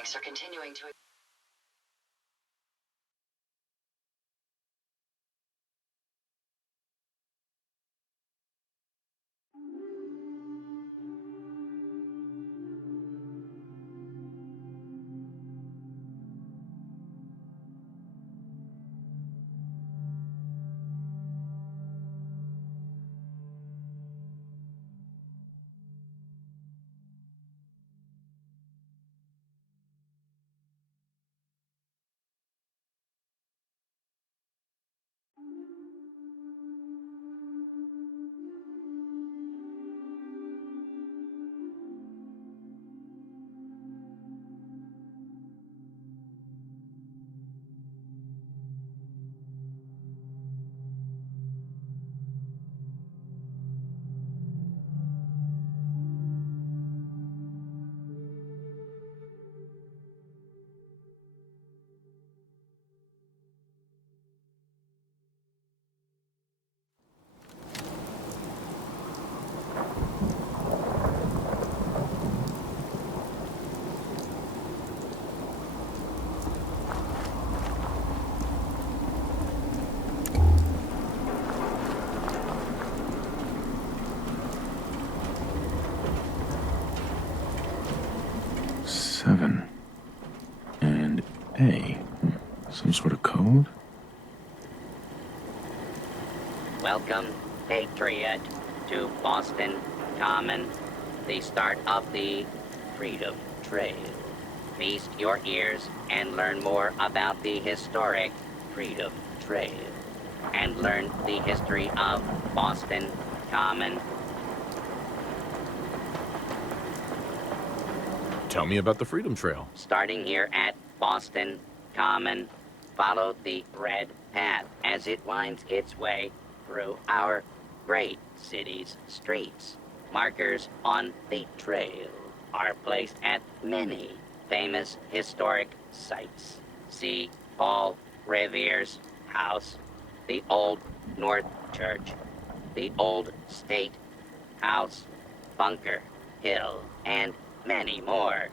banks are continuing to... Seven. And A. Some sort of code? Welcome, Patriot, to Boston Common, the start of the Freedom Trail. Feast your ears and learn more about the historic Freedom Trail. And learn the history of Boston Common. Tell me about the Freedom Trail. Starting here at Boston Common, follow the red path as it winds its way through our great city's streets. Markers on the trail are placed at many famous historic sites. See Paul Revere's house, the Old North Church, the Old State House, Bunker Hill, and many more.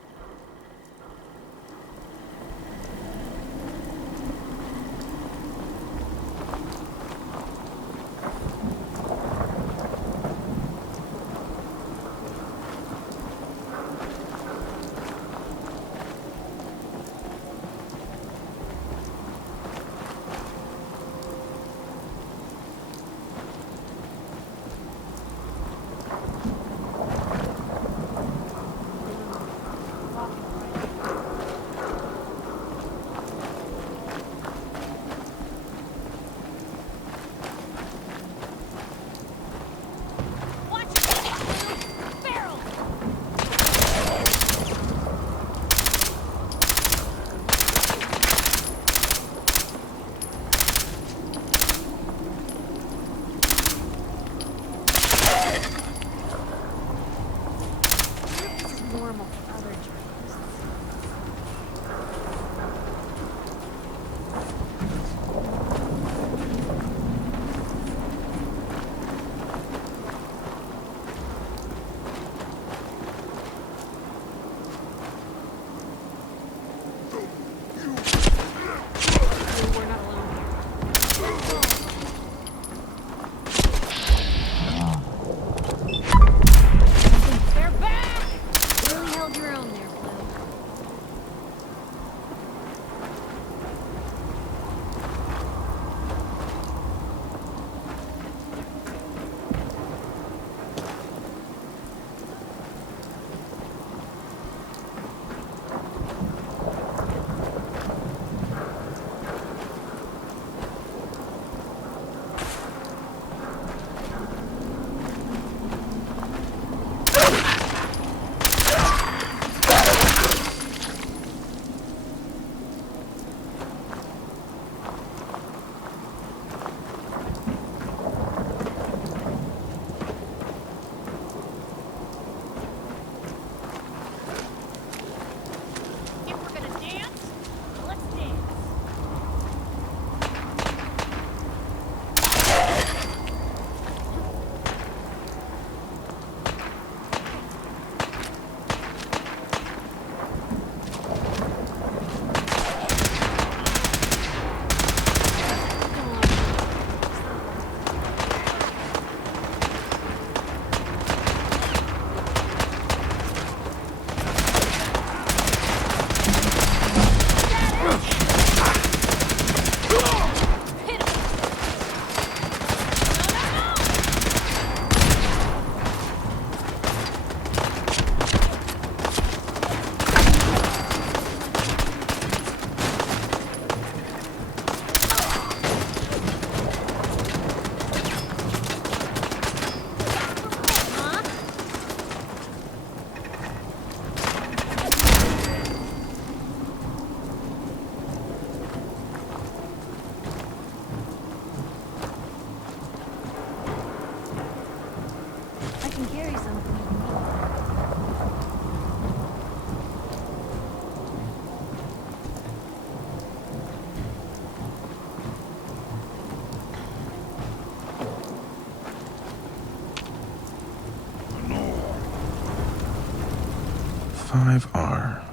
5R.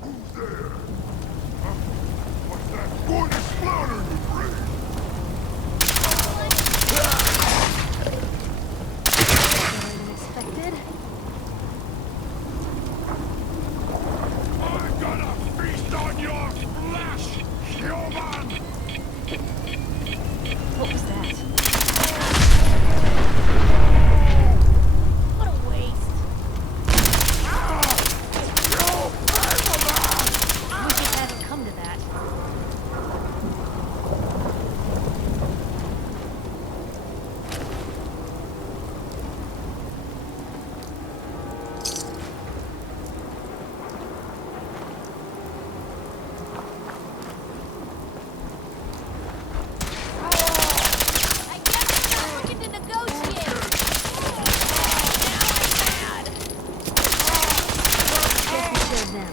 Who's there? Huh? What's that? Going to slaughter you, Brave! Unexpected. I'm gonna feast on your flesh, human! What was that? What a waste. Wish it hadn't come to that. I guess I'm not looking to negotiate. Now I'm mad. Guess we killed them.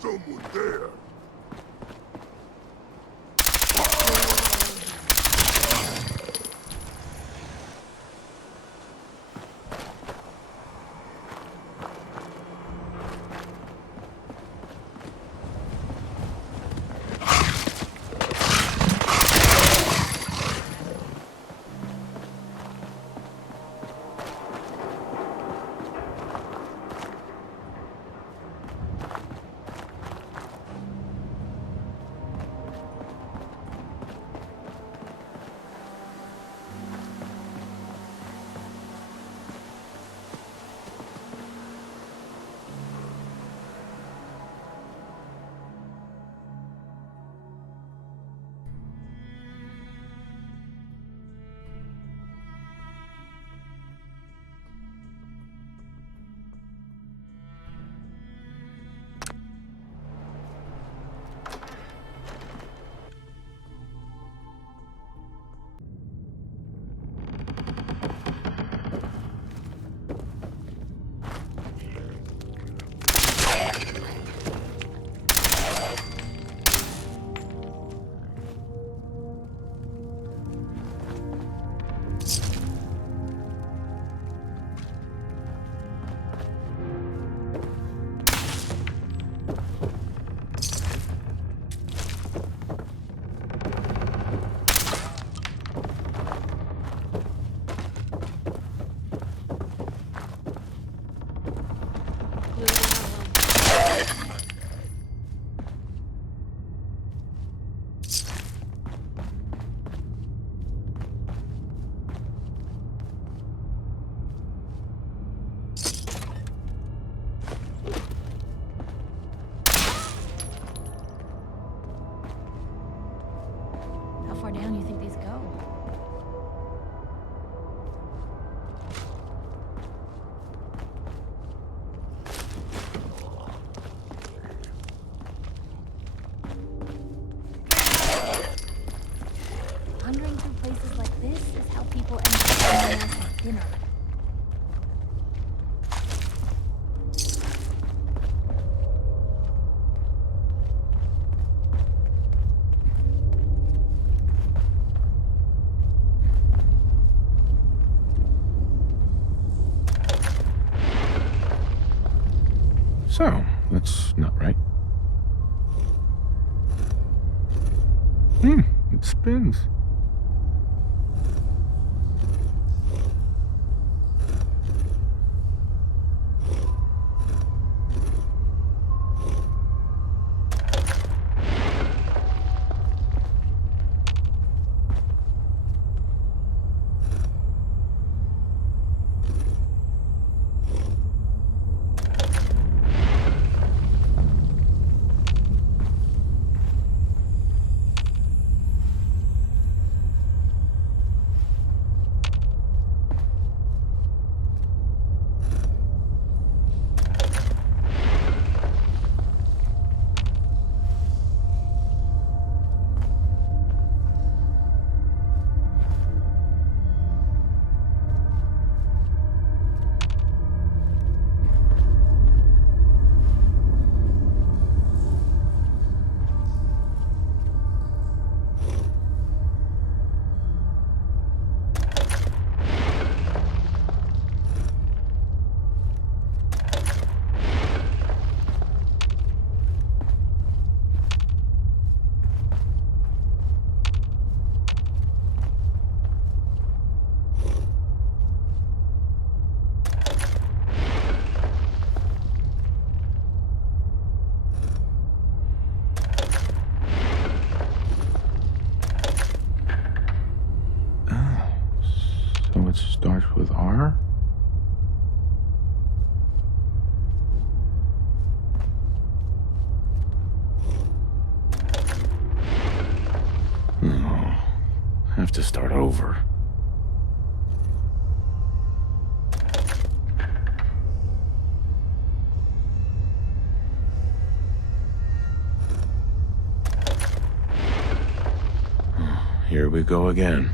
Someone there. How far down do you think these go? Wandering through places like this is how people end up eating us for dinner. That's not right. It spins. So it starts with R? No. Have to start over. Here we go again.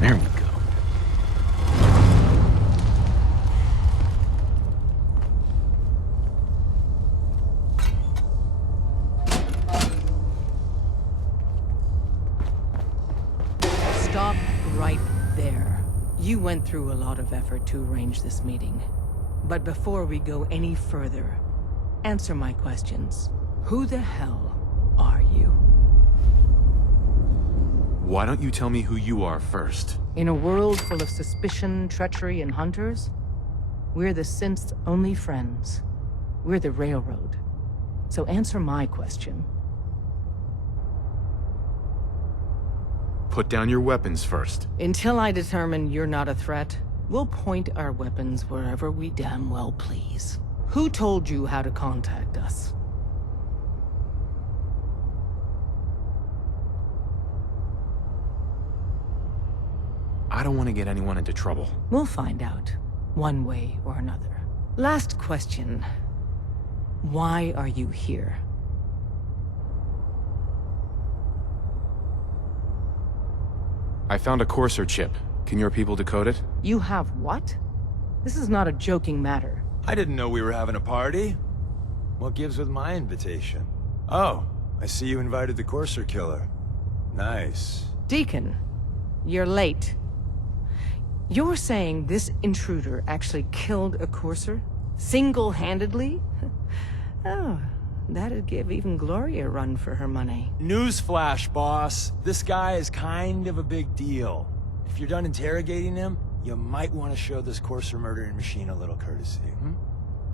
There we go. Stop right there. You went through a lot of effort to arrange this meeting. But before we go any further, answer my questions. Who the hell are you? Why don't you tell me who you are first? In a world full of suspicion, treachery, and hunters, we're the synth's only friends. We're the Railroad. So answer my question. Put down your weapons first. Until I determine you're not a threat, we'll point our weapons wherever we damn well please. Who told you how to contact us? I don't want to get anyone into trouble. We'll find out, one way or another. Last question. Why are you here? I found a Courser chip. Can your people decode it? You have what? This is not a joking matter. I didn't know we were having a party. What gives with my invitation? Oh, I see you invited the Courser killer. Nice. Deacon, you're late. You're saying this intruder actually killed a Courser? Single-handedly? Oh, That'd give even Gloria a run for her money. Newsflash, boss. This guy is kind of a big deal. If you're done interrogating him, you might want to show this Courser murdering machine a little courtesy,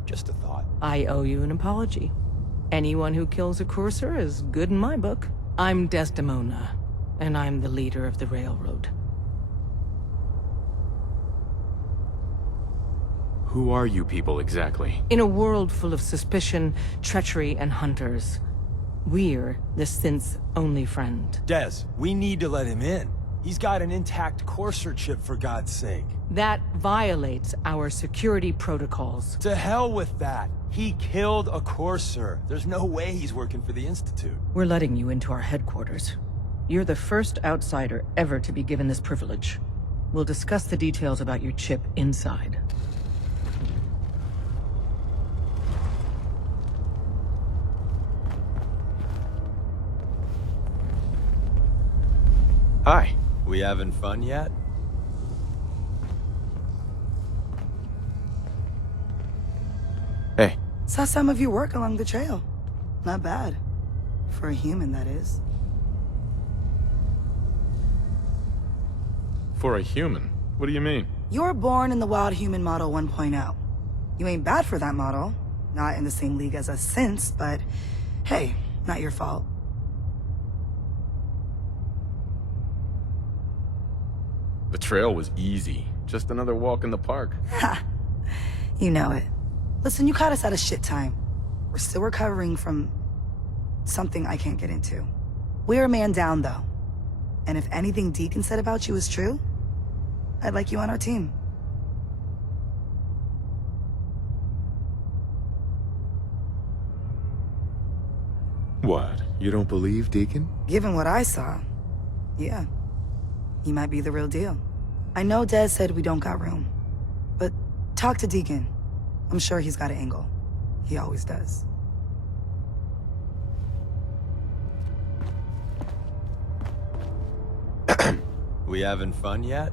Just a thought. I owe you an apology. Anyone who kills a courser is good in my book. I'm Desdemona, and I'm the leader of the railroad. Who are you people exactly? In a world full of suspicion, treachery, and hunters, we're the synth's only friend. Des, we need to let him in. He's got an intact Courser chip, for God's sake. That violates our security protocols. To hell with that. He killed a Courser. There's no way he's working for the Institute. We're letting you into our headquarters. You're the first outsider ever to be given this privilege. We'll discuss the details about your chip inside. Hi. We having fun yet? Hey. Saw some of your work along the trail. Not bad. For a human, that is. For a human? What do you mean? You were born in the Wild Human Model 1.0. You ain't bad for that model. Not in the same league as us since, but hey, not your fault. The trail was easy. Just another walk in the park. Ha! You know it. Listen, you caught us at a shit time. We're still recovering from something I can't get into. We're a man down, though. And if anything Deacon said about you is true, I'd like you on our team. What? You don't believe Deacon? Given what I saw, yeah. He might be the real deal. I know Des said we don't got room, but talk to Deacon. I'm sure he's got an angle. He always does. We having fun yet?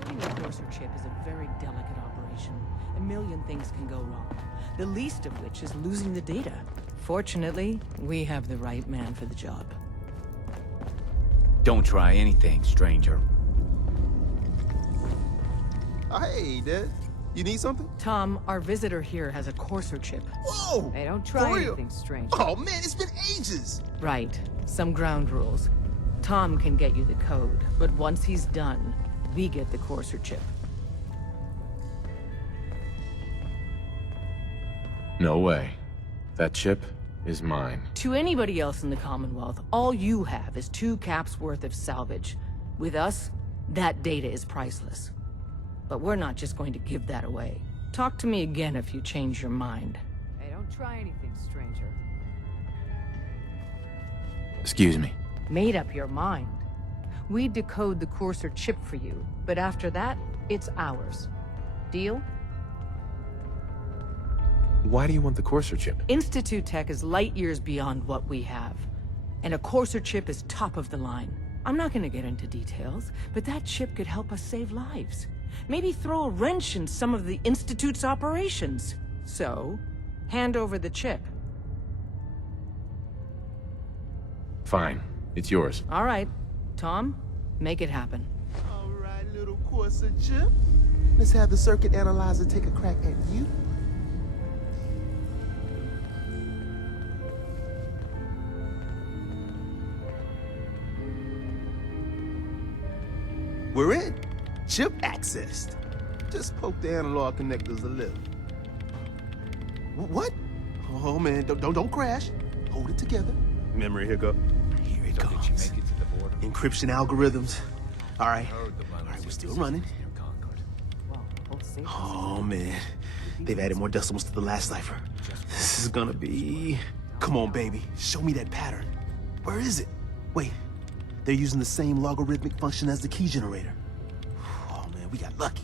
Decoding a courser chip is a very delicate operation. A million things can go wrong, the least of which is losing the data. Fortunately, we have the right man for the job. Don't try anything, stranger. Hey, Dad. You need something? Tom, our visitor here has a courser chip. Whoa! Hey, don't For try real? anything strange. Oh, man, it's been ages. Right. Some ground rules. Tom can get you the code, but once he's done, we get the courser chip. No way. That chip is mine. To anybody else in the Commonwealth, all you have is 2 caps worth of salvage. With us, that data is priceless. But we're not just going to give that away. Talk to me again if you change your mind. Hey, don't try anything, stranger. Excuse me. Made up your mind. We decode the courser chip for you, but after that, it's ours. Deal? Why do you want the Courser chip? Institute tech is light years beyond what we have. And a courser chip is top of the line. I'm not gonna get into details, but that chip could help us save lives. Maybe throw a wrench in some of the Institute's operations. So, hand over the chip. Fine. It's yours. All right. Tom, make it happen. All right, little Corsa chip. Let's have the circuit analyzer take a crack at you. We're in. Chip accessed. Just poke the analog connectors a little. What? Oh man, don't crash. Hold it together. Memory hiccup. Here it comes. Did you make it to the border? Encryption algorithms. All right, we're still running. Oh man, they've added more decimals to the last cipher. This is gonna be... Come on, baby, show me that pattern. Where is it? Wait, they're using the same logarithmic function as the key generator. Oh man, we got lucky.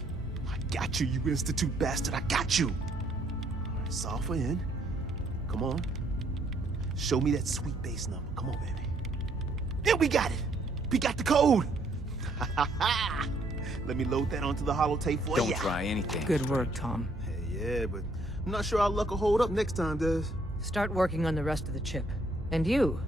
I got you, you Institute bastard, I got you. All right, solve for N. Come on. Show me that sweet base number. Come on, baby. Yeah, we got it. We got the code. Let me load that onto the holotape for you. Don't try anything. Good work, Tom. Hey, yeah, but I'm not sure our luck will hold up next time, Des. Start working on the rest of the chip. And you,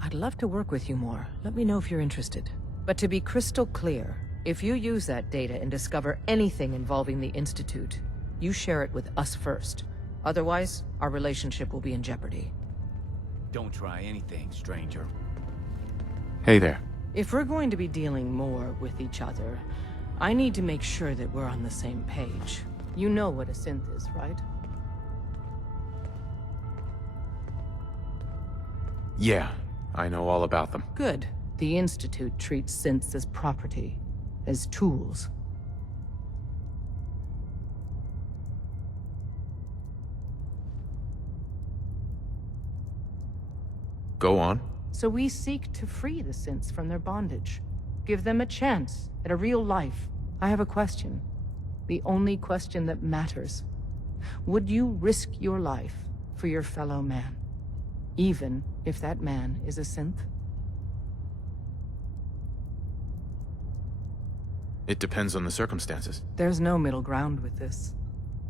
I'd love to work with you more. Let me know if you're interested. But to be crystal clear, if you use that data and discover anything involving the Institute, you share it with us first. Otherwise, our relationship will be in jeopardy. Don't try anything, stranger. Hey there. If we're going to be dealing more with each other, I need to make sure that we're on the same page. You know what a synth is, right? Yeah, I know all about them. Good. The Institute treats synths as property, as tools. Go on. So we seek to free the synths from their bondage. Give them a chance at a real life. I have a question. The only question that matters. Would you risk your life for your fellow man? Even if that man is a synth? It depends on the circumstances. There's no middle ground with this.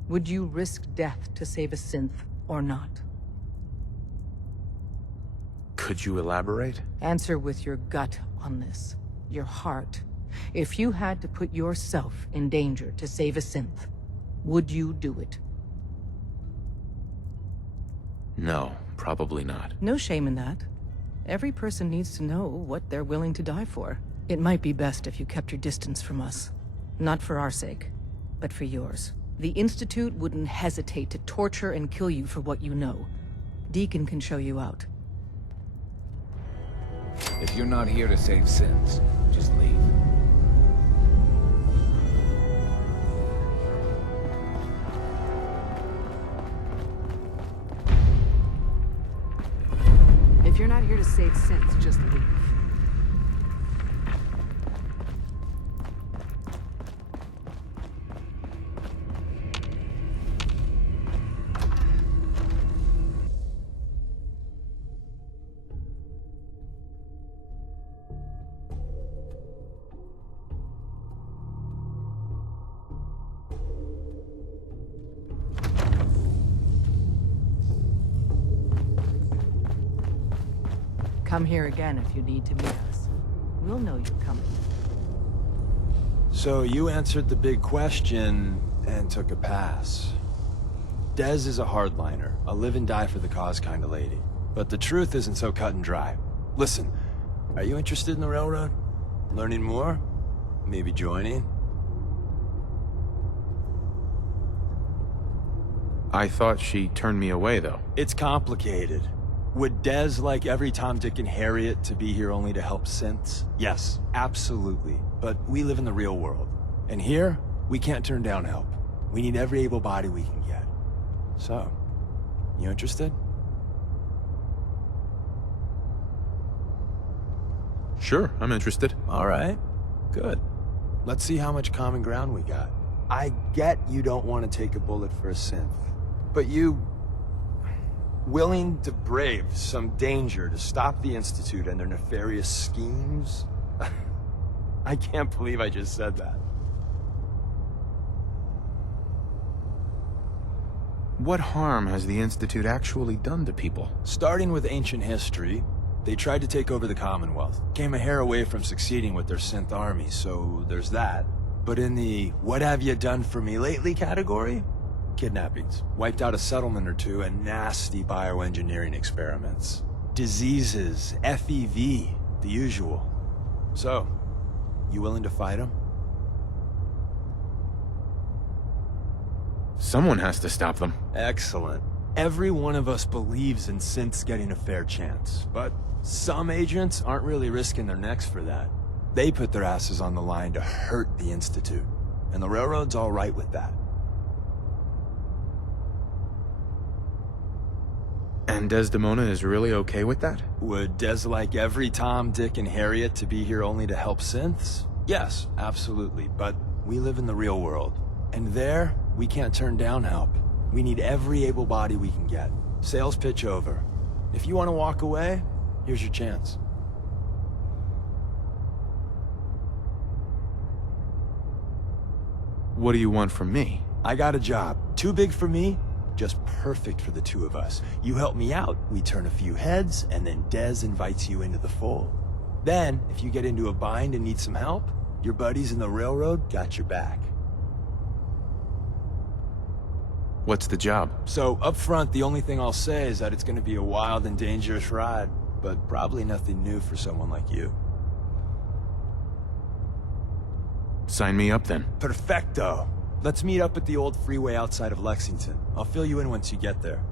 Would you risk death to save a synth or not? Could you elaborate? Answer with your gut on this. Your heart. If you had to put yourself in danger to save a synth, would you do it? No, probably not. No shame in that. Every person needs to know what they're willing to die for. It might be best if you kept your distance from us. Not for our sake, but for yours. The Institute wouldn't hesitate to torture and kill you for what you know. Deacon can show you out. If you're not here to save sins, just leave. If you're not here to save sins, just leave. Come here again if you need to meet us. We'll know you're coming. So you answered the big question and took a pass. Dez is a hardliner, a live and die for the cause kind of lady. But the truth isn't so cut and dry. Listen, are you interested in the railroad? Learning more? Maybe joining? I thought she turned me away, though. It's complicated. Would Dez like every Tom, Dick, and Harriet to be here only to help synths? Yes, absolutely. But we live in the real world. And here, we can't turn down help. We need every able body we can get. So, you interested? Sure, I'm interested. All right, good. Let's see how much common ground we got. I get you don't want to take a bullet for a synth, but you... willing to brave some danger to stop the Institute and their nefarious schemes? I can't believe I just said that. What harm has the Institute actually done to people? Starting with ancient history, they tried to take over the Commonwealth. Came a hair away from succeeding with their synth army, so there's that. But in the what have you done for me lately category? Kidnappings, wiped out a settlement or two, and nasty bioengineering experiments. Diseases, FEV, the usual. So, you willing to fight them? Someone has to stop them. Excellent. Every one of us believes in synths getting a fair chance, but some agents aren't really risking their necks for that. They put their asses on the line to hurt the Institute, and the Railroad's all right with that. And Desdemona is really okay with that? Would Des like every Tom, Dick, and Harriet to be here only to help synths? Yes, absolutely, but we live in the real world. And there, we can't turn down help. We need every able body we can get. Sales pitch over. If you want to walk away, here's your chance. What do you want from me? I got a job. Too big for me, just perfect for the two of us. You help me out, we turn a few heads, and then Des invites you into the fold. Then, if you get into a bind and need some help, your buddies in the Railroad got your back. What's the job? So, up front, the only thing I'll say is that it's gonna be a wild and dangerous ride, but probably nothing new for someone like you. Sign me up then. Perfecto! Let's meet up at the old freeway outside of Lexington. I'll fill you in once you get there.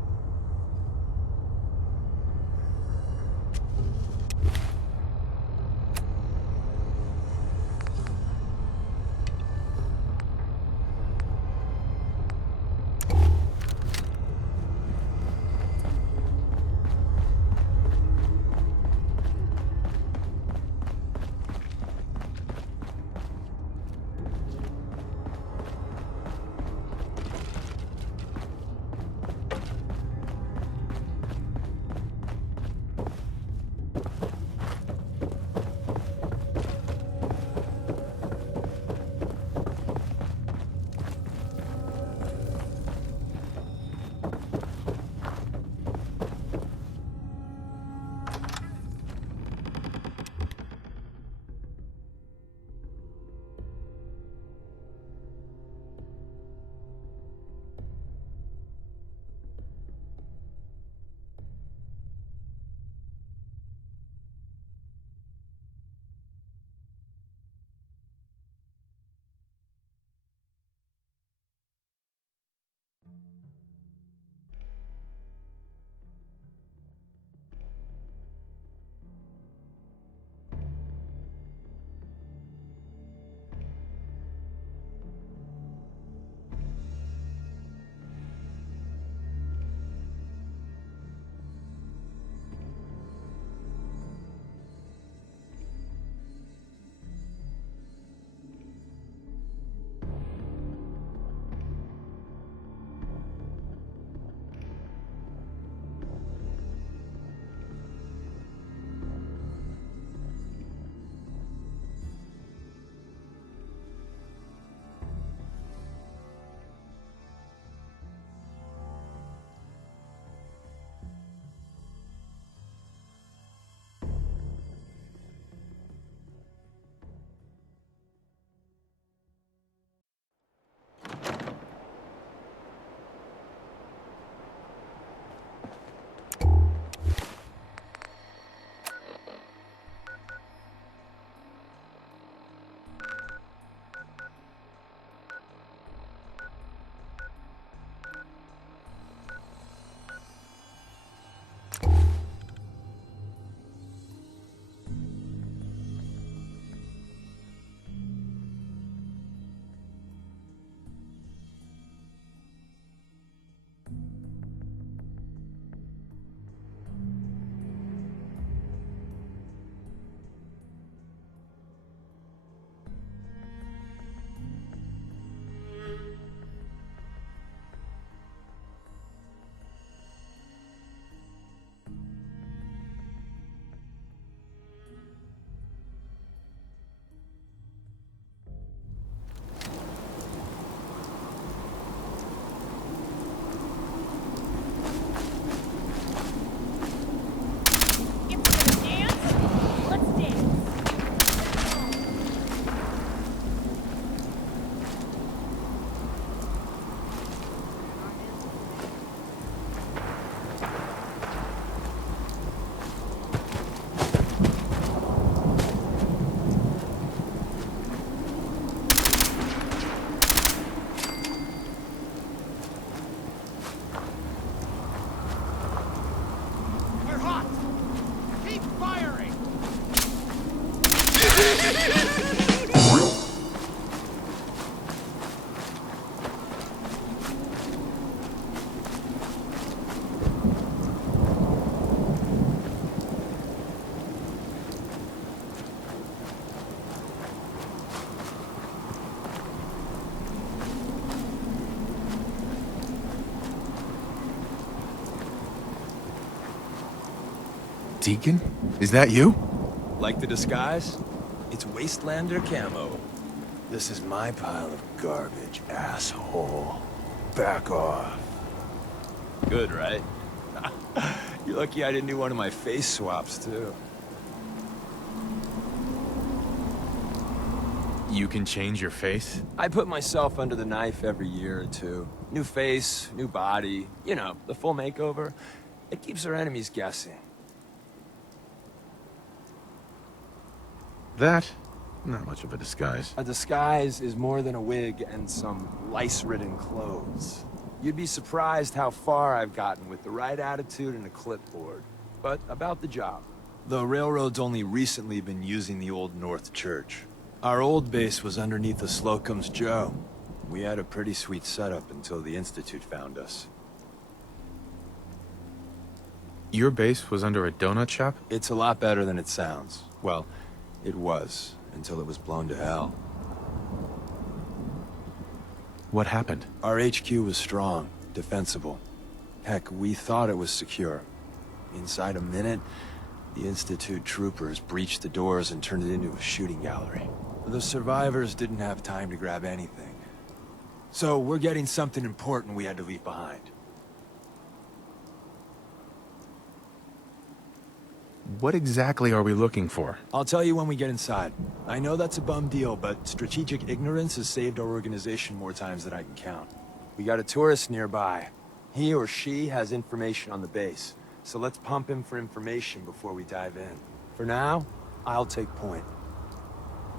Deacon? Is that you? Like the disguise? It's Wastelander camo. This is my pile of garbage, asshole. Back off. Good, right? You're lucky I didn't do one of my face swaps, too. You can change your face? I put myself under the knife every year or two. New face, new body, you know, the full makeover. It keeps our enemies guessing. That? Not much of a disguise. A disguise is more than a wig and some lice-ridden clothes. You'd be surprised how far I've gotten with the right attitude and a clipboard. But about the job. The railroad's only recently been using the Old North Church. Our old base was underneath the Slocum's Joe. We had a pretty sweet setup until the Institute found us. Your base was under a donut shop? It's a lot better than it sounds. Well, it was, until it was blown to hell. What happened? Our HQ was strong, defensible. Heck, we thought it was secure. Inside a minute, the Institute troopers breached the doors and turned it into a shooting gallery. The survivors didn't have time to grab anything. So we're getting something important we had to leave behind. What exactly are we looking for? I'll tell you when we get inside. I know that's a bum deal, but strategic ignorance has saved our organization more times than I can count. We got a tourist nearby. He or she has information on the base, so let's pump him for information before we dive in. For now, I'll take point.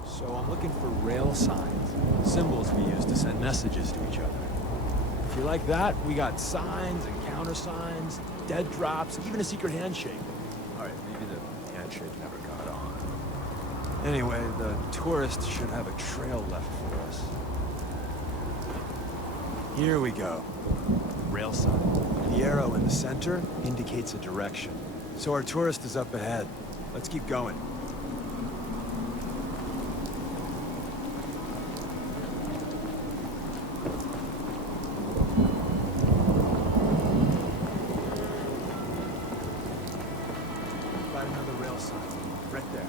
So I'm looking for rail signs, symbols we use to send messages to each other. If you like that, we got signs and countersigns, dead drops, even a secret handshake. All right, maybe the handshake never got on. Anyway, the tourist should have a trail left for us. Here we go. Rail sign. The arrow in the center indicates a direction. So our tourist is up ahead. Let's keep going. Got another rail sign. Right there.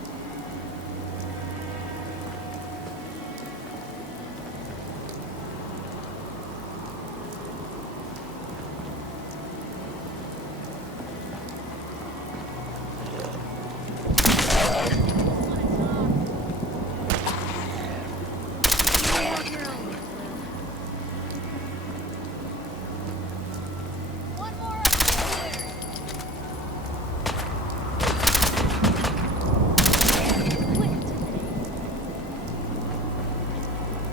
One more up here.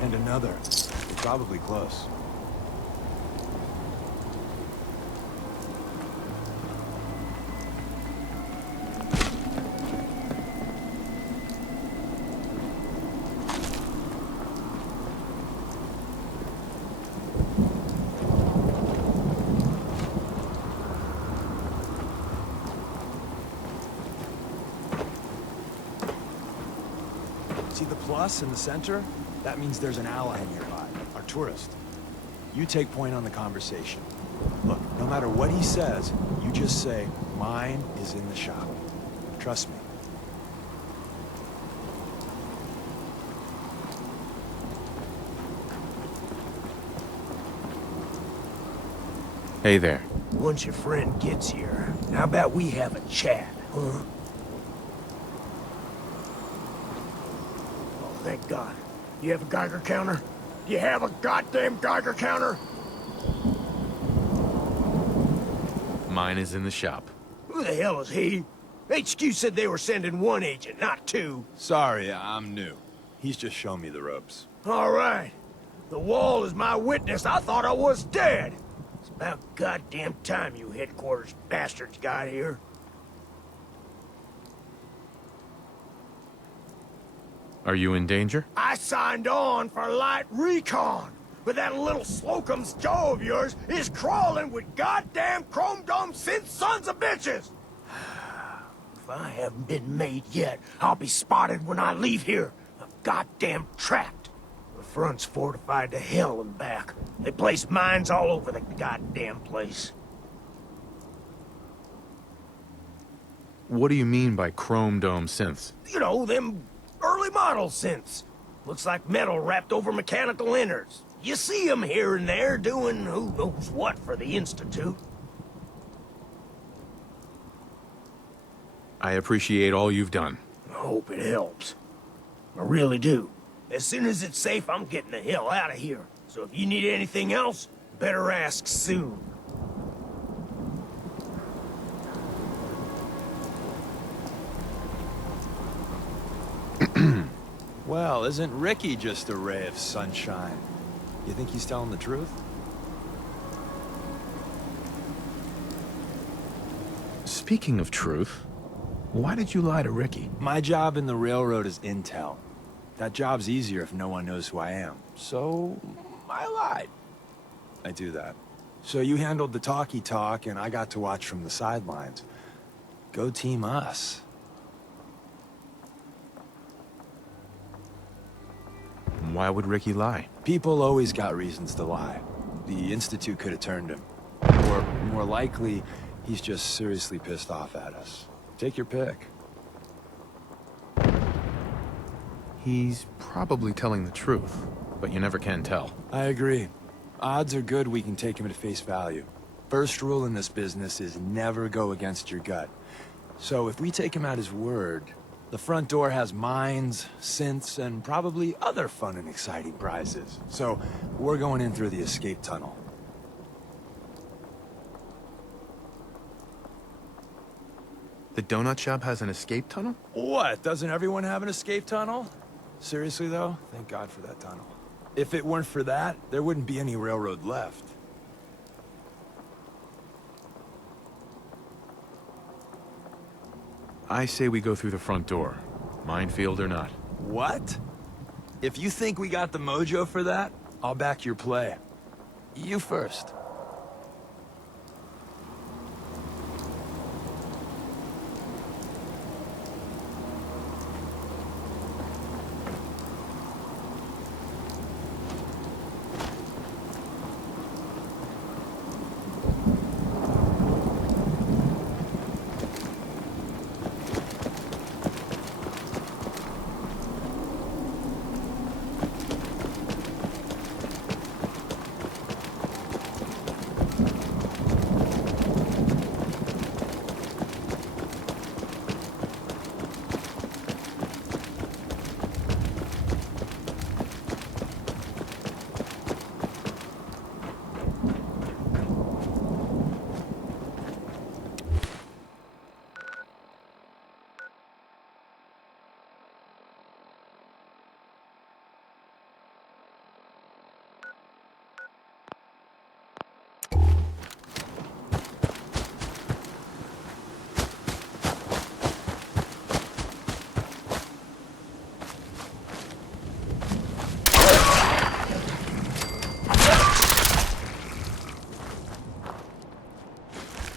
And another. They're probably close. See the plus in the center? That means there's an ally nearby, our tourist. You take point on the conversation. Look, no matter what he says, you just say, mine is in the shop. Trust me. Hey there. Once your friend gets here, how about we have a chat, huh? Oh, thank God. You have a Geiger counter? You have a goddamn Geiger counter? Mine is in the shop. Who the hell is he? HQ said they were sending one agent, not two. Sorry, I'm new. He's just shown me the ropes. All right. The wall is my witness. I thought I was dead. It's about goddamn time you headquarters bastards got here. Are you in danger? I signed on for light recon, but that little Slocum's Joe of yours is crawling with goddamn chrome dome synth sons of bitches! If I haven't been made yet, I'll be spotted when I leave here. I'm goddamn trapped. The front's fortified to hell and back. They place mines all over the goddamn place. What do you mean by chrome dome synths? You know, them early model synths. Looks like metal wrapped over mechanical innards. You see them here and there doing who knows what for the Institute. I appreciate all you've done. I hope it helps. I really do. As soon as it's safe, I'm getting the hell out of here. So if you need anything else, better ask soon. Well, isn't Ricky just a ray of sunshine? You think he's telling the truth? Speaking of truth, why did you lie to Ricky? My job in the railroad is intel. That job's easier if no one knows who I am. So, I lied. I do that. So you handled the talkie talk, and I got to watch from the sidelines. Go team us. Why would Ricky lie? People always got reasons to lie. The Institute could have turned him. Or, more likely, he's just seriously pissed off at us. Take your pick. He's probably telling the truth, but you never can tell. I agree. Odds are good we can take him at face value. First rule in this business is never go against your gut. So if we take him at his word, the front door has mines, synths, and probably other fun and exciting prizes. So we're going in through the escape tunnel. The donut shop has an escape tunnel? What? Doesn't everyone have an escape tunnel? Seriously, though? Thank God for that tunnel. If it weren't for that, there wouldn't be any railroad left. I say we go through the front door, minefield or not. What? If you think we got the mojo for that, I'll back your play. You first.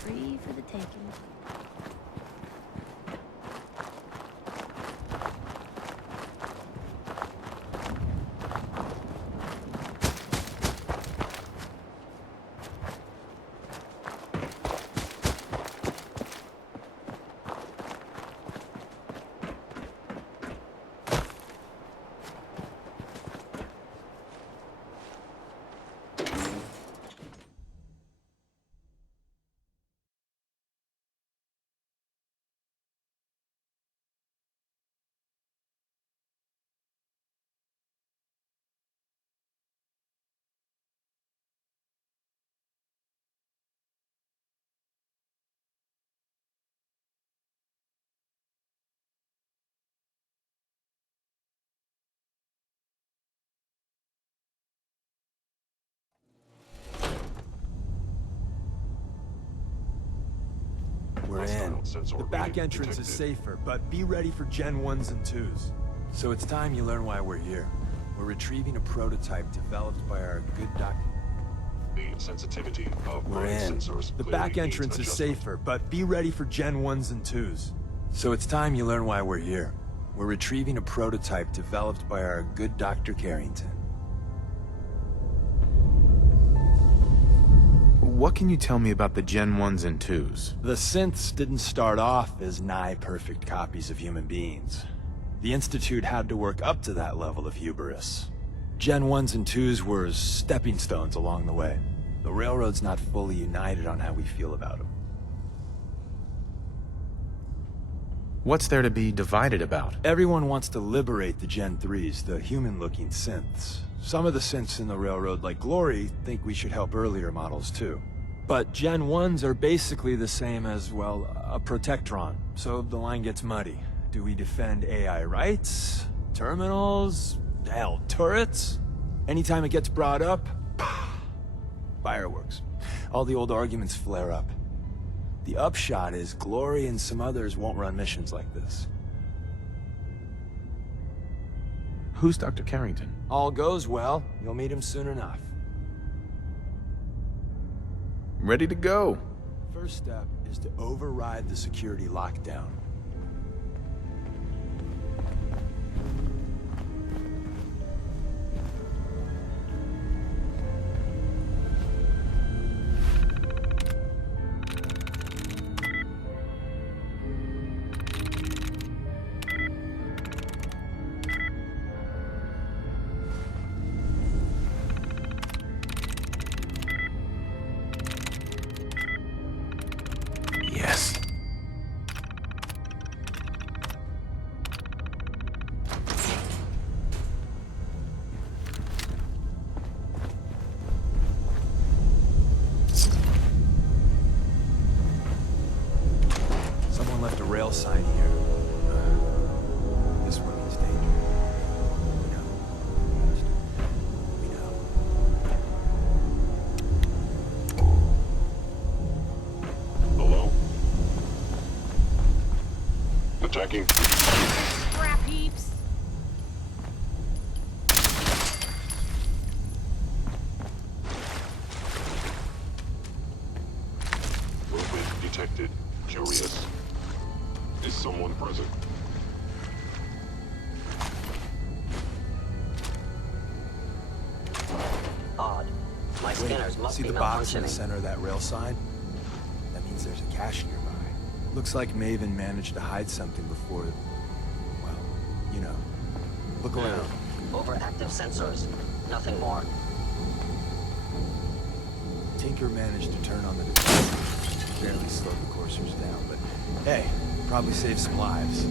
Free for the taking. We're in. The back entrance is safer, but be ready for Gen 1s and 2s. So it's time you learn why we're here. We're retrieving a prototype developed by our good doc... The sensitivity of We're in. The back entrance is safer, but be ready for Gen 1s and 2s. So it's time you learn why we're here. We're retrieving a prototype developed by our good Dr. Carrington. what can you tell me about the Gen 1s and 2s? The synths didn't start off as nigh-perfect copies of human beings. The Institute had to work up to that level of hubris. Gen 1s and 2s were stepping stones along the way. The Railroad's not fully united on how we feel about them. What's there to be divided about? Everyone wants to liberate the Gen 3s, the human-looking synths. Some of the synths in the Railroad, like Glory, think we should help earlier models too. But Gen 1s are basically the same as, well, a Protectron, so the line gets muddy. Do we defend AI rights? Terminals? Hell, turrets? Anytime it gets brought up, fireworks. All the old arguments flare up. The upshot is Glory and some others won't run missions like this. Who's Dr. Carrington? All goes well, you'll meet him soon enough. Ready to go. First step is to override the security lockdown. Yes. Someone left a rail sign here. This one means danger. We know. Hello? Attacking. Scrap heaps. Movement detected. Curious. Is someone present? Odd. My scanners must See be the box in the malfunctioning. center of that rail sign? That means there's a cache nearby. Looks like Maven managed to hide something before... well, you know. Look around. Overactive sensors. Nothing more. Tinker managed to turn on the defense. Barely slowed the coursers down, but hey, probably saved some lives.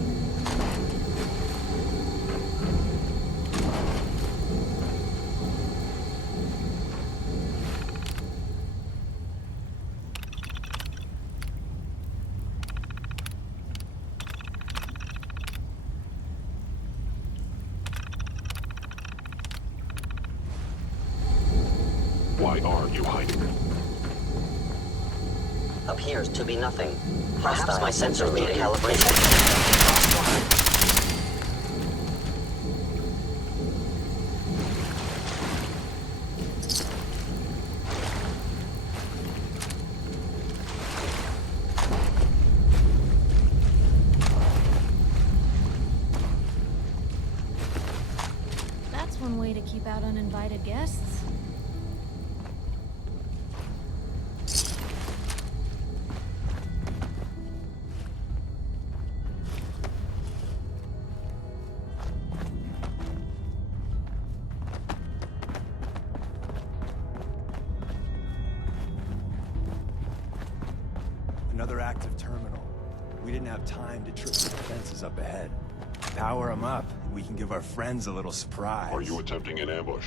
Why are you hiding? Appears to be nothing. Perhaps my sensors need calibration. That's one way to keep out uninvited guests. Another active terminal. We didn't have time to trip the defenses up ahead. Power them up, and we can give our friends a little surprise. Are you attempting an ambush?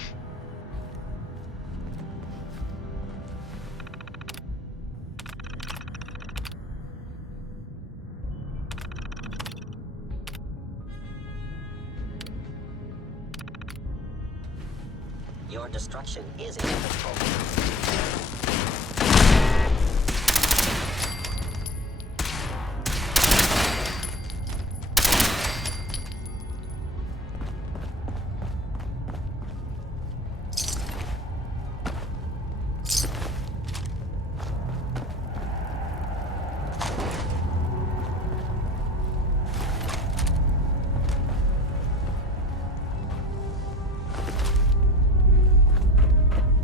Your destruction is inevitable.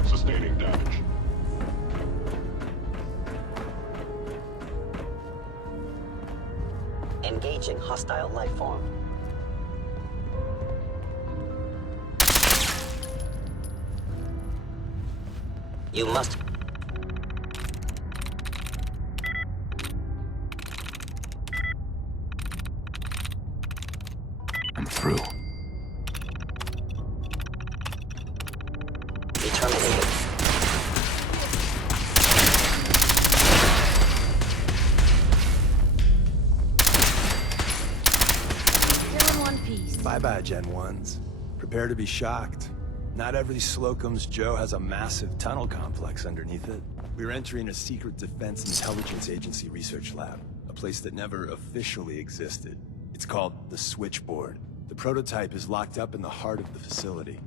Sustaining damage. Engaging hostile life form. You must... I'm through. Be terminated. Still in one piece. Bye-bye, Gen 1s. Prepare to be shocked. Not every Slocum's Joe has a massive tunnel complex underneath it. We're entering a secret Defense Intelligence Agency research lab, a place that never officially existed. It's called the Switchboard. The prototype is locked up in the heart of the facility.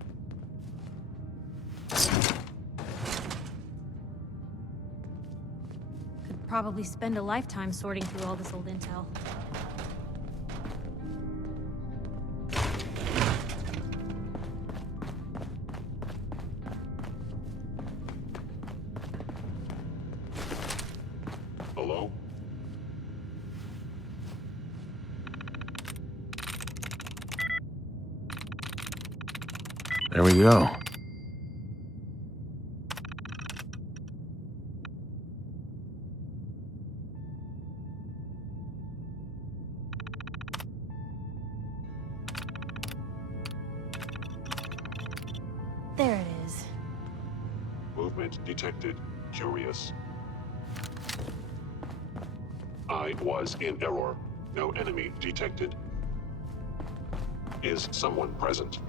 Could probably spend a lifetime sorting through all this old intel. Hello? There we go. There it is. Movement detected. Curious. I was in error. No enemy detected. Is someone present?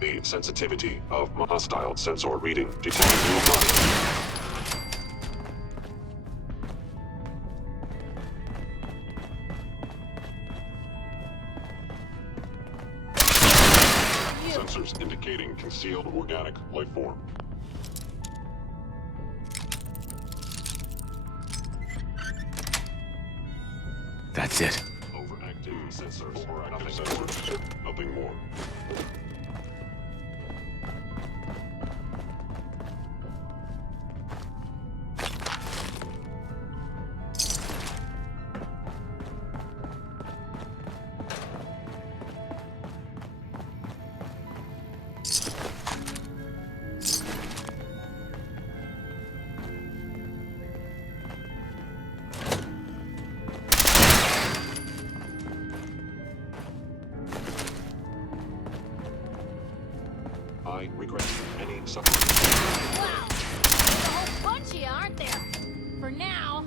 The sensitivity of my hostile sensor reading detected nearby. Sensors indicating concealed organic life form. That's it. Overactive sensors. Overactive sensors. Nothing more. I regret any suffering. Wow! There's a whole bunch of you, aren't there? For now.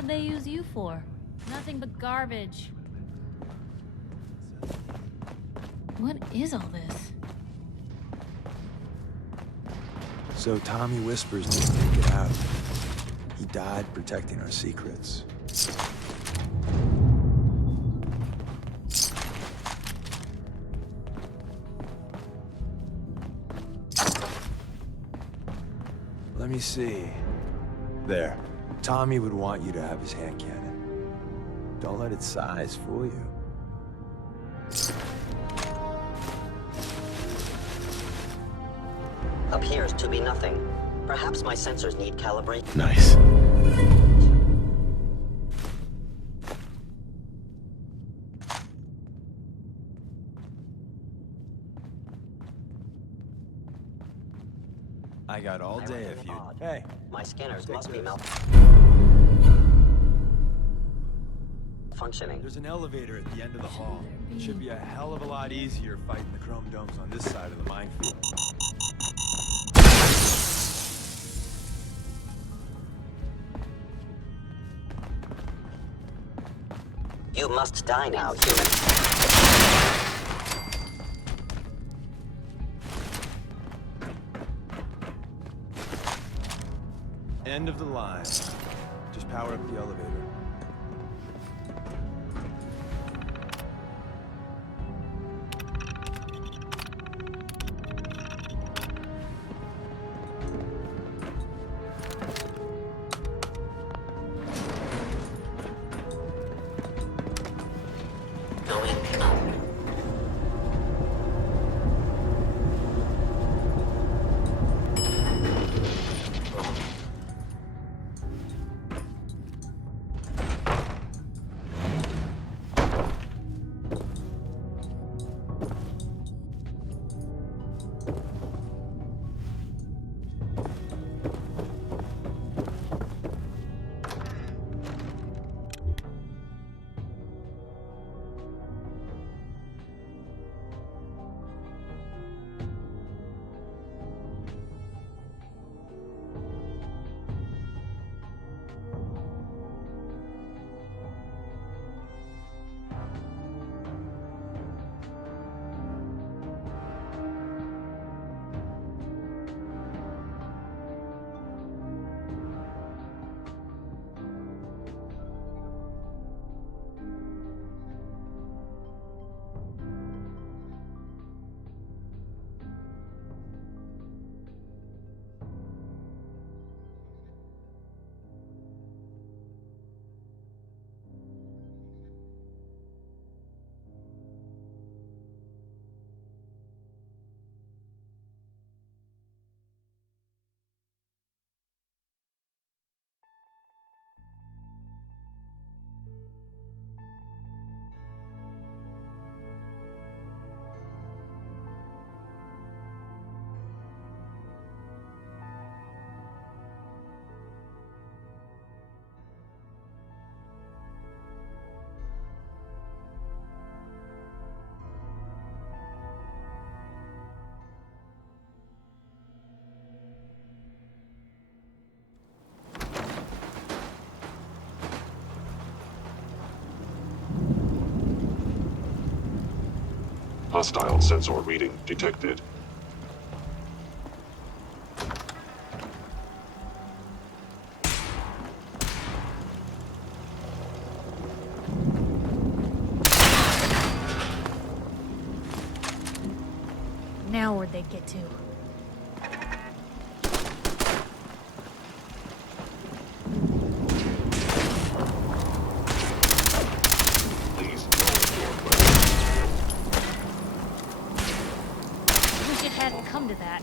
What'd they use you for? Nothing but garbage. What is all this? So Tommy Whispers didn't make it out. He died protecting our secrets. Let me see. There. Tommy would want you to have his hand cannon. Don't let its size fool you. Appears to be nothing. Perhaps my sensors need calibration. Nice. I got all day if you... Hey. My scanners must be malfunctioning. There's an elevator at the end of the hall. It should be a hell of a lot easier fighting the chrome domes on this side of the minefield. You must die now, human. End of the line. Just power up the elevator. Going up. Hostile sensor reading detected. Now where'd they get to? Please Wish it hadn't come to that.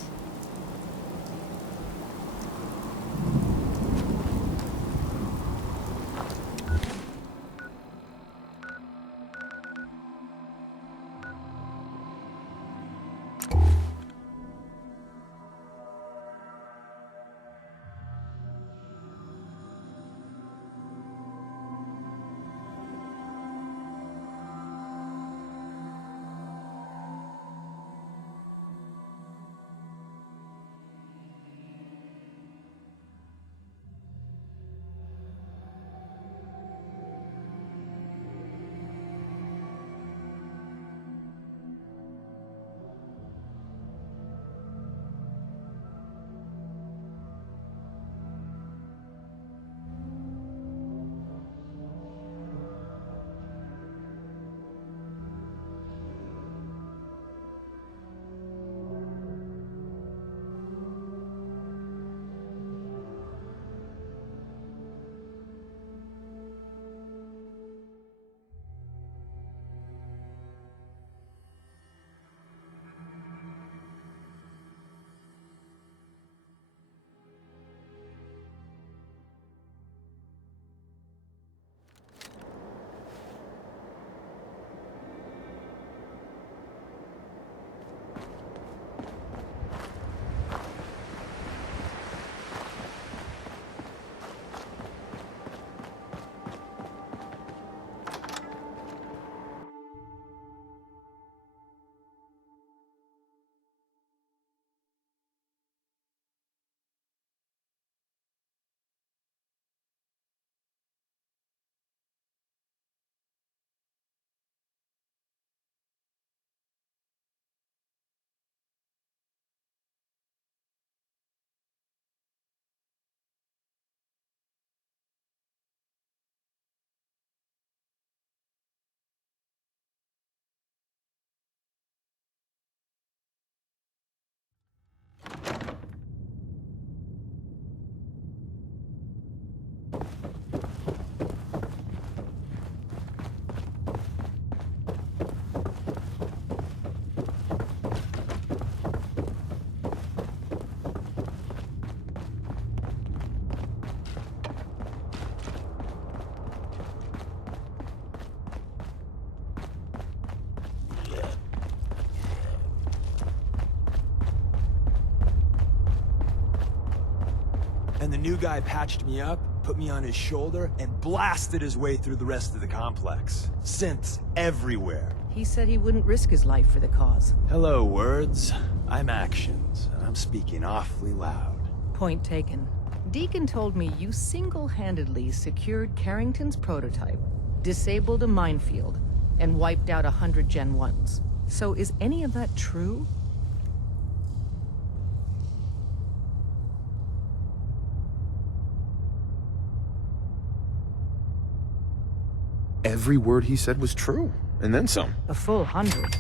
And the new guy patched me up, put me on his shoulder, and blasted his way through the rest of the complex. Synths everywhere. He said he wouldn't risk his life for the cause. Hello, words. I'm actions, and I'm speaking awfully loud. Point taken. Deacon told me you single-handedly secured Carrington's prototype, disabled a minefield, and wiped out 100 Gen 1s. So is any of that true? Every word he said was true, and then some. A full 100.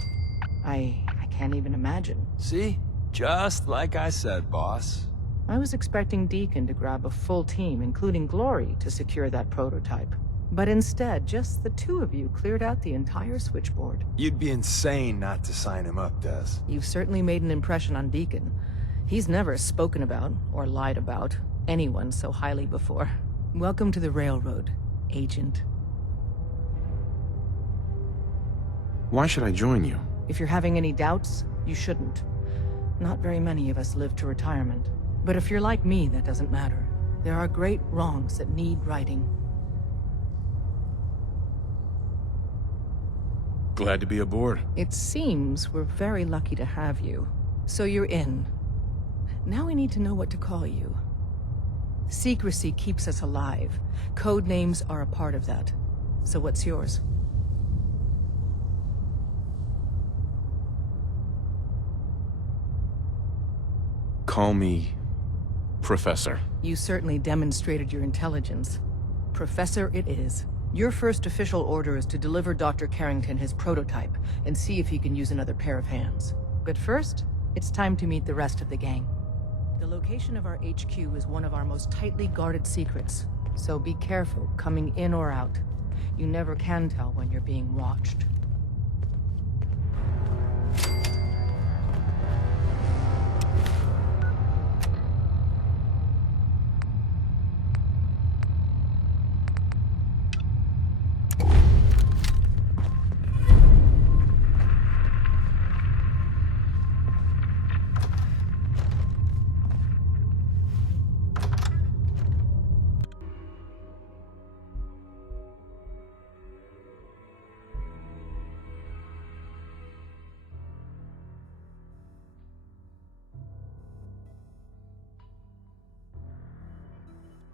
I can't even imagine. See? Just like I said, boss. I was expecting Deacon to grab a full team, including Glory, to secure that prototype. But instead, just the two of you cleared out the entire switchboard. You'd be insane not to sign him up, Des. You've certainly made an impression on Deacon. He's never spoken about, or lied about, anyone so highly before. Welcome to the Railroad, Agent. Why should I join you? If you're having any doubts, you shouldn't. Not very many of us live to retirement. But if you're like me, that doesn't matter. There are great wrongs that need righting. Glad to be aboard. It seems we're very lucky to have you. So you're in. Now we need to know what to call you. Secrecy keeps us alive. Code names are a part of that. So what's yours? Call me Professor. You certainly demonstrated your intelligence. Professor it is. Your first official order is to deliver Dr. Carrington his prototype and see if he can use another pair of hands. But first, it's time to meet the rest of the gang. The location of our HQ is one of our most tightly guarded secrets, so be careful coming in or out. You never can tell when you're being watched.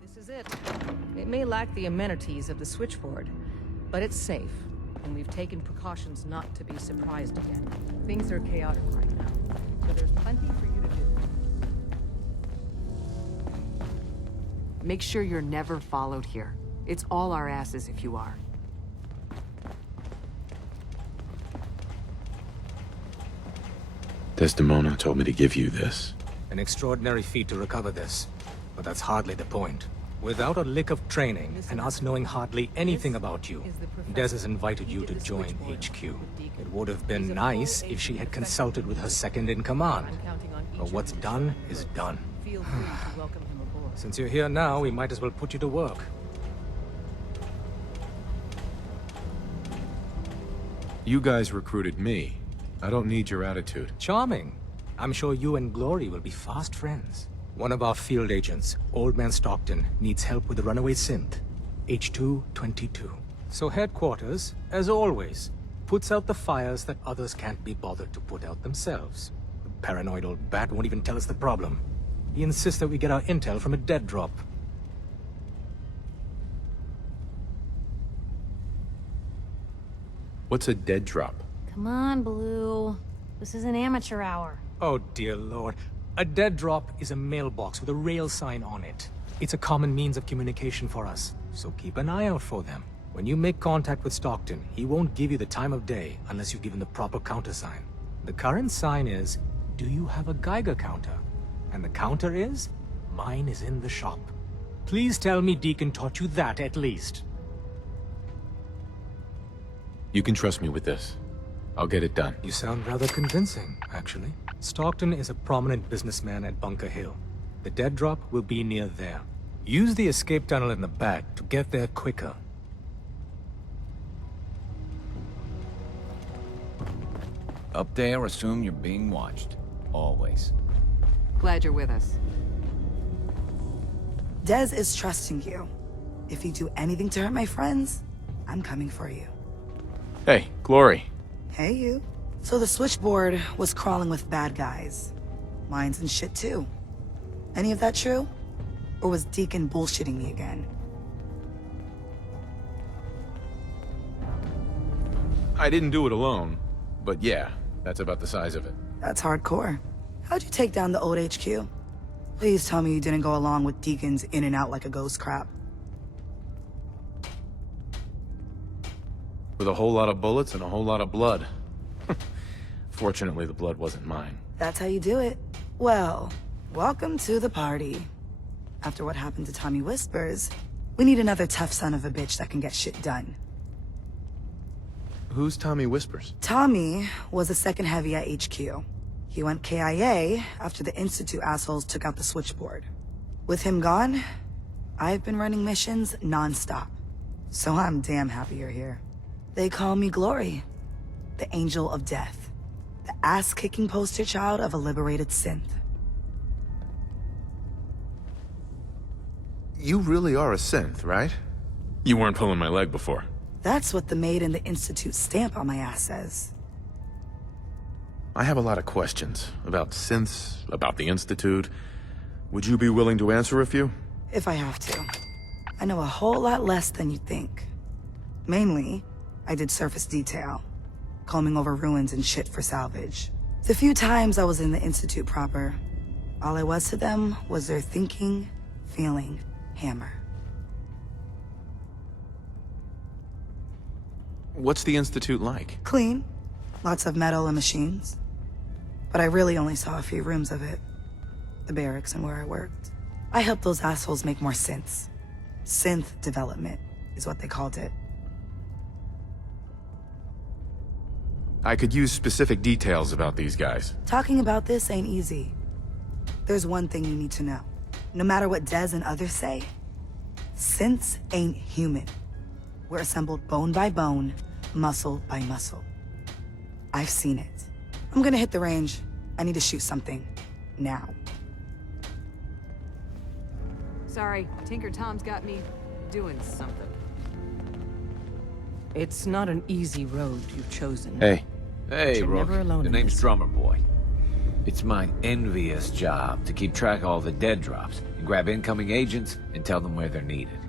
This is it. It may lack the amenities of the switchboard, but it's safe, and we've taken precautions not to be surprised again. Things are chaotic right now, so there's plenty for you to do. Make sure you're never followed here. It's all our asses if you are. Desdemona told me to give you this. An extraordinary feat to recover this, but that's hardly the point. Without a lick of training, and us knowing hardly anything about you, Des has invited you to join HQ. It would have been nice if she had consulted with her second-in-command. But what's done is done. Since you're here now, we might as well put you to work. You guys recruited me. I don't need your attitude. Charming. I'm sure you and Glory will be fast friends. One of our field agents, Old Man Stockton, needs help with the runaway synth. H222. So headquarters, as always, puts out the fires that others can't be bothered to put out themselves. The paranoid old bat won't even tell us the problem. He insists that we get our intel from a dead drop. What's a dead drop? Come on, Blue. This is an amateur hour. Oh dear lord. A dead drop is a mailbox with a rail sign on it. It's a common means of communication for us, so keep an eye out for them. When you make contact with Stockton, he won't give you the time of day unless you give him the proper countersign. The current sign is, do you have a Geiger counter? And the counter is, mine is in the shop. Please tell me Deacon taught you that at least. You can trust me with this. I'll get it done. You sound rather convincing, actually. Stockton is a prominent businessman at Bunker Hill. The dead drop will be near there. Use the escape tunnel in the back to get there quicker. Up there, assume you're being watched. Always. Glad you're with us. Dez is trusting you. If you do anything to hurt my friends, I'm coming for you. Hey, Glory. Hey, you. So the switchboard was crawling with bad guys. Mines and shit, too. Any of that true? Or was Deacon bullshitting me again? I didn't do it alone, but yeah, that's about the size of it. That's hardcore. How'd you take down the old HQ? Please tell me you didn't go along with Deacon's in and out like a ghost crap. With a whole lot of bullets and a whole lot of blood. Fortunately, the blood wasn't mine. That's how you do it. Well, welcome to the party. After what happened to Tommy Whispers, we need another tough son of a bitch that can get shit done. Who's Tommy Whispers? Tommy was a second heavy at HQ. He went KIA after the Institute assholes took out the switchboard. With him gone, I've been running missions non-stop. So I'm damn happy you're here. They call me Glory, the Angel of Death, the ass-kicking poster child of a liberated synth. You really are a synth, right? You weren't pulling my leg before. That's what the Made in the Institute stamp on my ass says. I have a lot of questions about synths, about the Institute. Would you be willing to answer a few? If I have to. I know a whole lot less than you think. Mainly, I did surface detail, combing over ruins and shit for salvage. The few times I was in the Institute proper, all I was to them was their thinking, feeling hammer. What's the Institute like? Clean. Lots of metal and machines. But I really only saw a few rooms of it. The barracks and where I worked. I helped those assholes make more synths. Synth development is what they called it. I could use specific details about these guys. Talking about this ain't easy. There's one thing you need to know. No matter what Dez and others say, synths ain't human. We're assembled bone by bone, muscle by muscle. I've seen it. I'm gonna hit the range. I need to shoot something. Now. Sorry, Tinker Tom's got me doing something. It's not an easy road you've chosen. Hey, But you're Rook. never alone The in name's this. Drummer Boy. It's my envious job to keep track of all the dead drops and grab incoming agents and tell them where they're needed.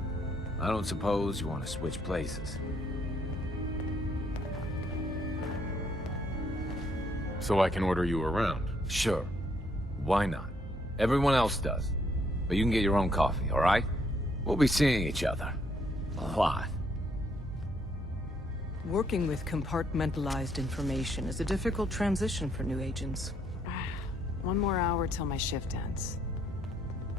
I don't suppose you want to switch places. So I can order you around. Sure. Why not? Everyone else does. But you can get your own coffee, all right? We'll be seeing each other. A lot. Working with compartmentalized information is a difficult transition for new agents. 1 more hour till my shift ends.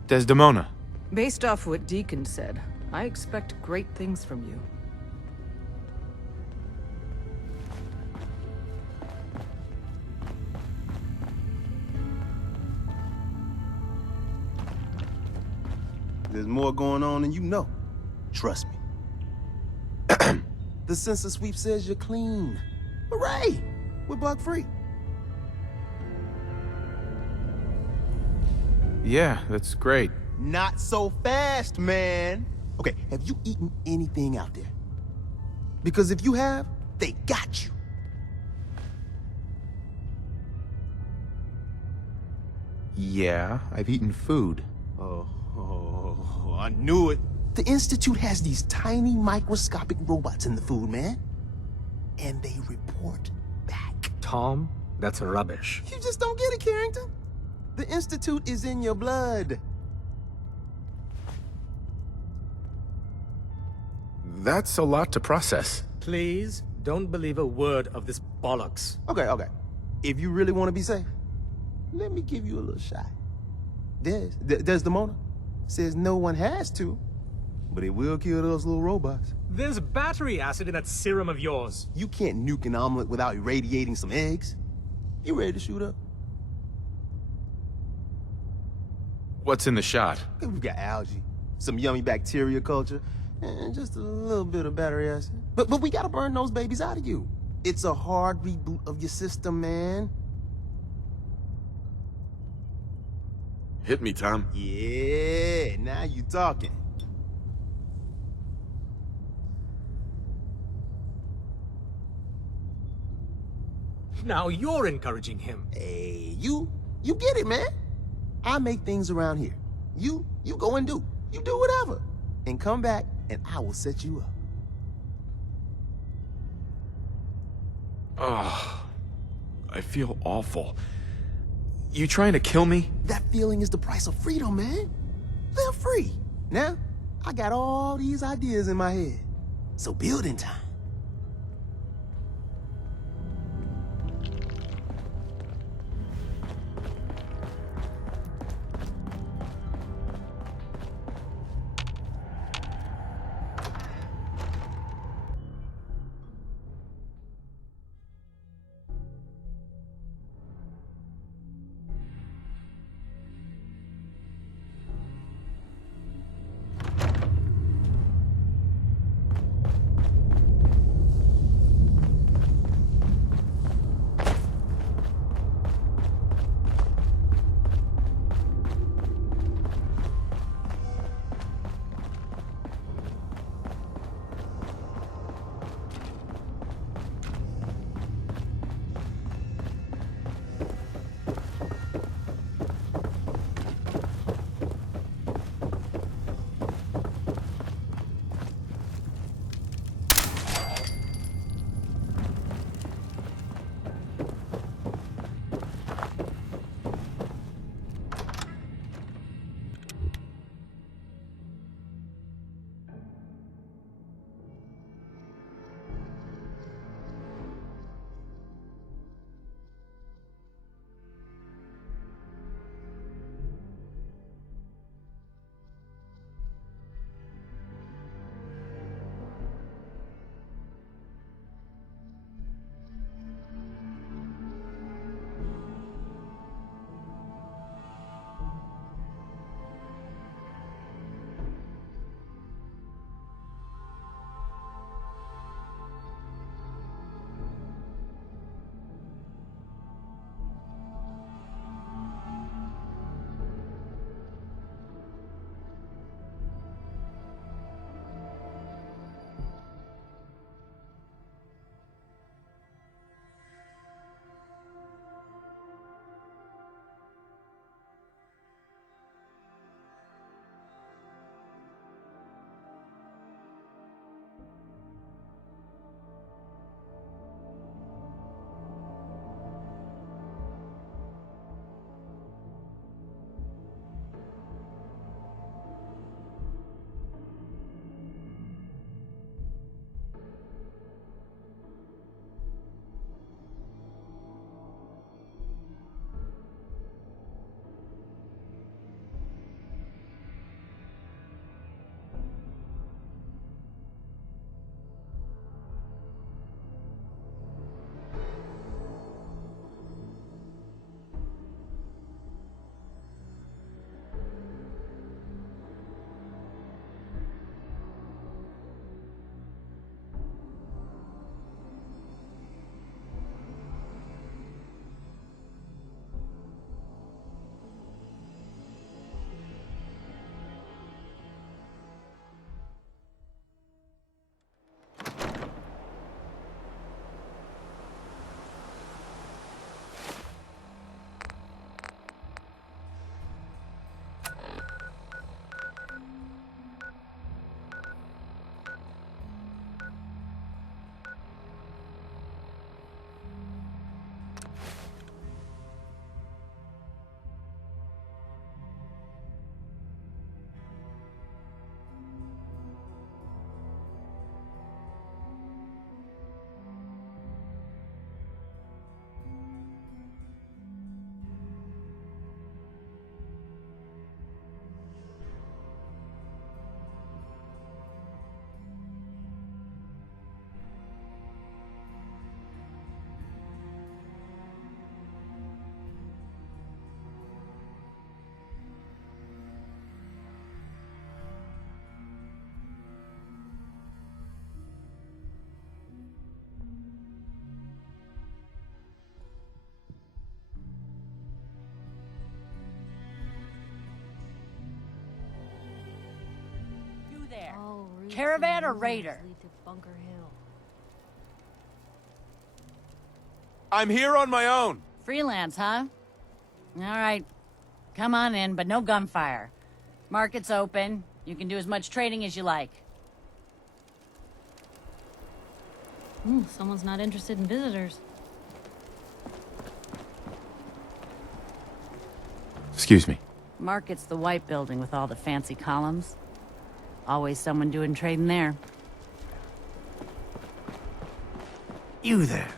Desdemona. Based off what Deacon said, I expect great things from you. There's more going on than you know. Trust me. The census sweep says you're clean. Hooray! We're bug free. Yeah, that's great. Not so fast, man. Okay, have you eaten anything out there? Because if you have, they got you. Yeah, I've eaten food. Oh, I knew it. The Institute has these tiny microscopic robots in the food, man. And they report back. Tom, that's rubbish. You just don't get it, Carrington. The Institute is in your blood. That's a lot to process. Please, don't believe a word of this bollocks. Okay. If you really want to be safe, let me give you a little shot. Desdemona says no one has to, but it will kill those little robots. There's battery acid in that serum of yours. You can't nuke an omelet without irradiating some eggs. You ready to shoot up? What's in the shot? We've got algae, some yummy bacteria culture, and just a little bit of battery acid. But we gotta burn those babies out of you. It's a hard reboot of your system, man. Hit me, Tom. Yeah, now you talking. Now you're encouraging him. Hey, you get it, man. I make things around here. You go and do. You do whatever. And come back, and I will set you up. Ugh. I feel awful. You trying to kill me? That feeling is the price of freedom, man. Live free. Now, I got all these ideas in my head. So building time. caravan or raider? I'm here on my own. Freelance, huh? All right. Come on in, but no gunfire. Market's open. You can do as much trading as you like. Ooh, someone's not interested in visitors. Excuse me. Market's the white building with all the fancy columns. Always someone doing trading there. You there.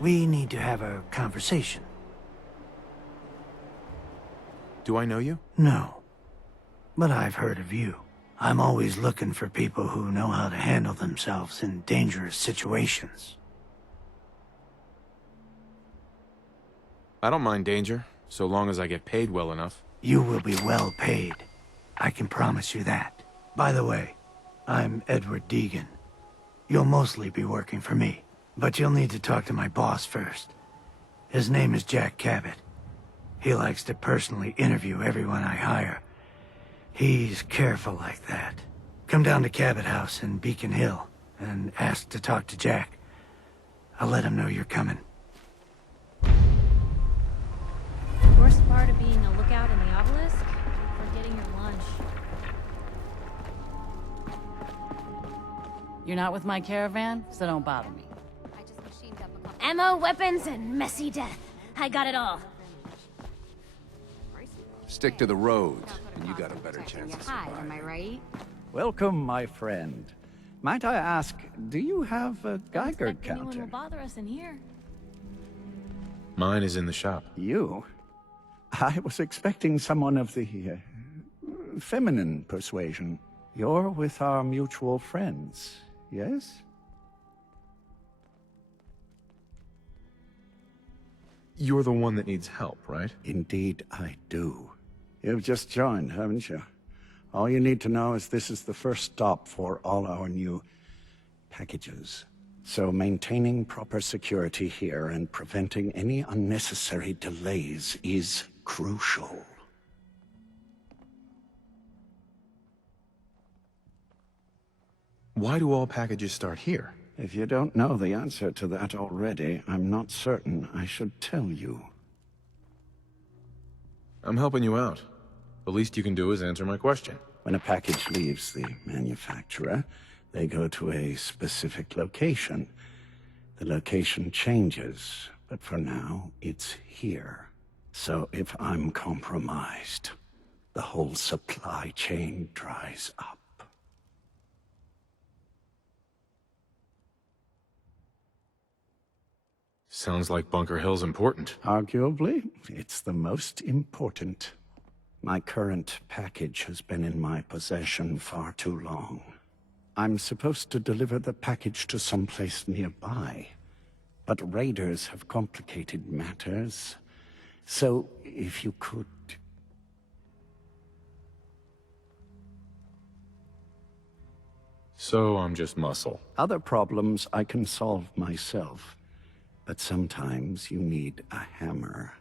We need to have a conversation. Do I know you? No. But I've heard of you. I'm always looking for people who know how to handle themselves in dangerous situations. I don't mind danger, so long as I get paid well enough. You will be well paid. I can promise you that. By the way, I'm Edward Deegan. You'll mostly be working for me, but you'll need to talk to my boss first. His name is Jack Cabot. He likes to personally interview everyone I hire. He's careful like that. Come down to Cabot House in Beacon Hill and ask to talk to Jack. I'll let him know you're coming. Worst part of being a lookout in the obelisk? Forgetting your lunch. You're not with my caravan, so don't bother me. Ammo, weapons, and messy death. I got it all. Stick to the roads, and you got a better chance of Hi, surviving. am I right? Welcome, my friend. Might I ask, do you have a Geiger Anyone counter? will bother us in here. Mine is in the shop. You? I was expecting someone of the feminine persuasion. You're with our mutual friends, yes? You're the one that needs help, right? Indeed, I do. You've just joined, haven't you? All you need to know is this is the first stop for all our new packages. So maintaining proper security here and preventing any unnecessary delays is crucial. Why do all packages start here? If you don't know the answer to that already, I'm not certain I should tell you. I'm helping you out. The least you can do is answer my question. When a package leaves the manufacturer, they go to a specific location. The location changes, but for now, it's here. So if I'm compromised, the whole supply chain dries up. Sounds like Bunker Hill's important. Arguably, it's the most important. My current package has been in my possession far too long. I'm supposed to deliver the package to someplace nearby, but raiders have complicated matters. So, if you could... So I'm just muscle. Other problems I can solve myself. But sometimes you need a hammer.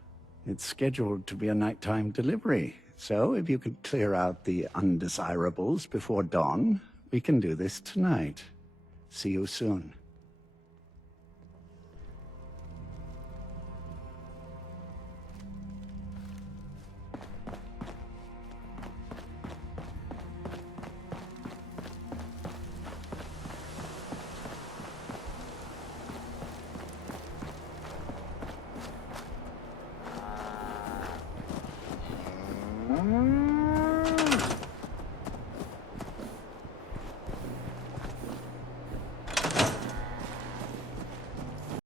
It's scheduled to be a nighttime delivery, so if you could clear out the undesirables before dawn, we can do this tonight. See you soon.